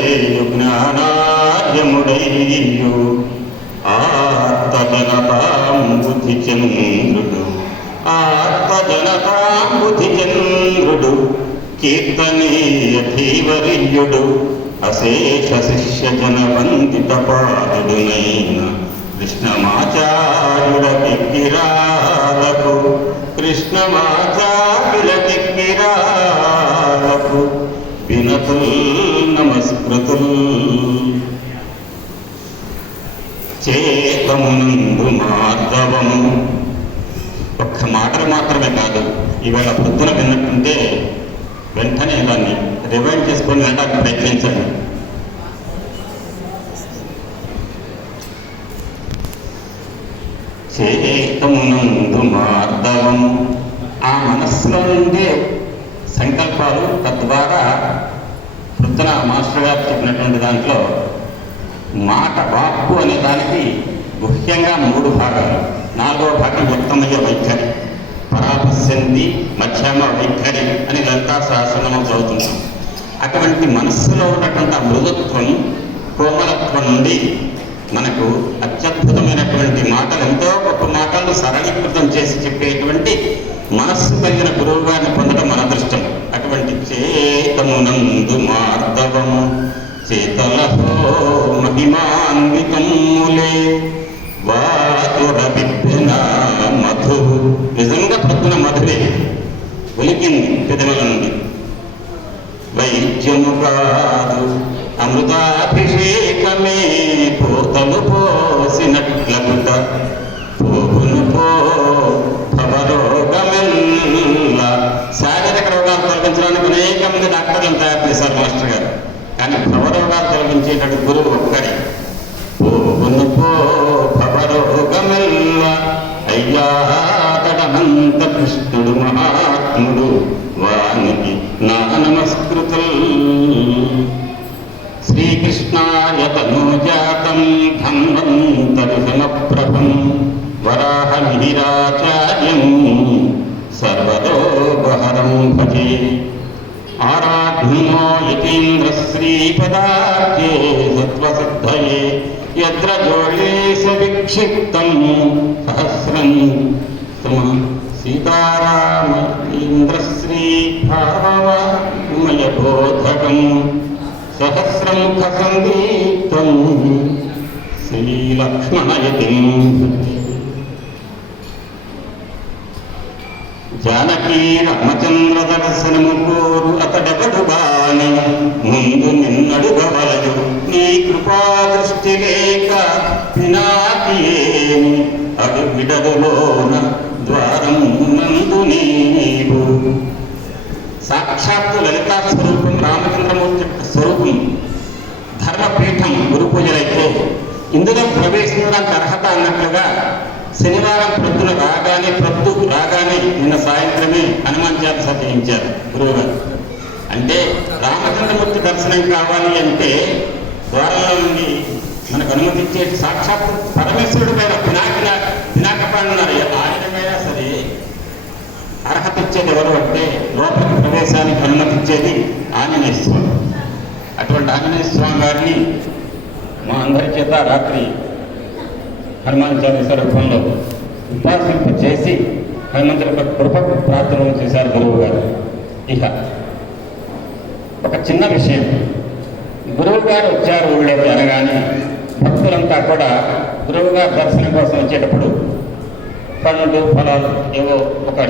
చేయు జ్ఞానార్యముడయ్యు. ఆత్మజనతాంబుధి చంద్రుడు ఆత్మజనతాంబుధి చంద్రుడు కీర్తనీయ ధీవరీయుడు అశేష శిష్య జన వందిత పాదుడునైన కృష్ణమాచార్యుడ కిక్కిరాలకు కృష్ణమాచార్యుల కిక్కిరాలకు వినతుల్ నమస్కృతుల్ చేతమునందు మార్దవము ఒక్క మాటలు మాత్రమే కాదు ఈవేళ పొద్దున విన్నట్టుంటే వెంటనే దాన్ని రివైండ్ చేసుకొని వినడానికి ప్రయత్నించండి. చేతమునందు మార్దవము ఆ మనస్సులో నుండే సంకల్పాలు తద్వారా పొద్దున మాస్టర్ గారు చెప్పినటువంటి దాంట్లో మాట వాక్కు అనే దానికి ముఖ్యంగా మూడు భాగాలు. నాలుగో భాగం వ్యక్తమయ్యే వైఖరి పరాపస్యంది మధ్యమ వైఖరి అని లలితా సహస్రనామం చదువుతున్నాం. అటువంటి మనస్సులో ఉన్నటువంటి ఆ మృదుత్వం కోమలత్వం నుండి మనకు అత్యద్భుతమైనటువంటి మాటలు ఎంతో గొప్ప మాటలు సరళీకృతం చేసి చెప్పేటువంటి మనస్సు కలిగిన గురువు గారిని పొందడం మన అదృష్టం. అటువంటి చేతమునందు మార్దవము. చేతలహో మహిమాన్వితములే వాతురబిబ్బిన మధు. నిజంగా పొద్దున మధువే. ఒలికింది పెదవుల నుండి. వైద్యము కాదు. అమృతా తొలగించడానికి అనేక మంది డాక్టర్లను తయారు చేశారు మాస్టర్ గారు. కానీ భవరోగాలు తొలగించేటట్టు గురువు ఒక్కడే. పోగును భవరోగమెల్ల అయ్యా కృష్ణుడు మహాత్ముడు. వానికి నా నమస్కృతులు. శ్రీకృష్ణాయ తనూజాతం ధన్వంతరి సమప్రభం. వరాహమిహిరాచార్యం సర్వతోపహరం భజే ఆరాధ్యునో యతీంద్రశ్రీపదాఖ్యే సత్వసిద్ధయే. యత్ర జోళేశ విక్షిప్తం సహస్రం. సమ సీతారామ ఇంద్రశ్రీ జానకీ రామచంద్ర దర్శనము కోరు అతడెవడు బాని ముందు నిన్నడుగవలదు నీ కృపా దృష్టి లేక వినాకి ఏమి అడు విడదులోన ద్వారం నందు నీవు. సాక్షాత్తు లలితా స్వరూపం రామచంద్రమూర్తి స్వరూపం. ధర్మపీఠం గురు పూజలైతే ఇందులో ప్రవేశించడానికి అర్హత అన్నట్లుగా శనివారం ప్రొద్దున దర్శనం కావాలి అంటే ద్వారంలో నుండి మనకు అనుమతించే సాక్షాత్ పరమేశ్వరుడు మీద పినాకిన పినాకపాడున్నారు ఆయనమైనా సరే అర్హత ఇచ్చేది ఎవరు అంటే లోపలి ప్రవేశానికి అనుమతించేది ఆంజనేయ స్వామి. అటువంటి ఆంజనేయ స్వామి గారిని మా అందరి చేత రాత్రి హనుమాన్ చాలీస రూపంలో ఉపాసింప చేసి హనుమంతుడి యొక్క కృప ప్రార్థనలు చేశారు గురువు గారు. ఇక ఒక చిన్న విషయం. గురువు గారు వచ్చారు ఊళ్ళోకి అనగానే భక్తులంతా కూడా గురువు దర్శనం కోసం వచ్చేటప్పుడు పండ్లు ఫలాలు ఏవో ఒక